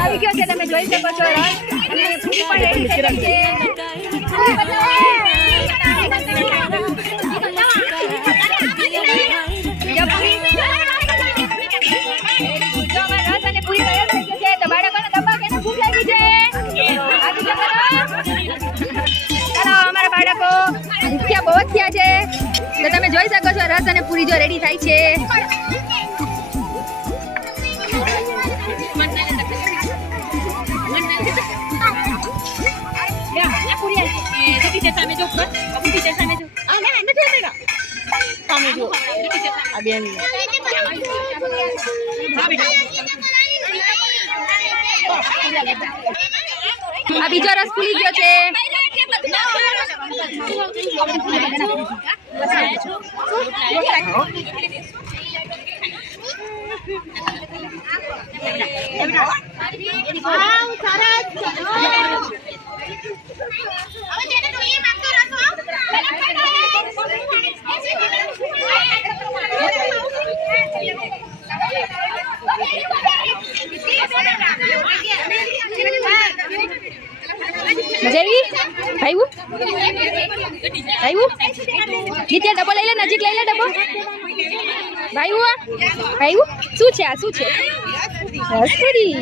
આવી ગયો છે, તમે જોઈ શકો છો. અમારા બાળકો ભૂખ્યા બહુ થયા છે, તો તમે જોઈ શકો છો રસ અને પૂરી જો રેડી થાય છે. આ બીજો રસ ફૂલી ગયો છે. મજા આવી ભાઈ? નીચે ડબ્બો લઈ લે, નજીક લઈ લે ડબ્બો. ભાઈ શું છે? આ શું છે? રસપુરી.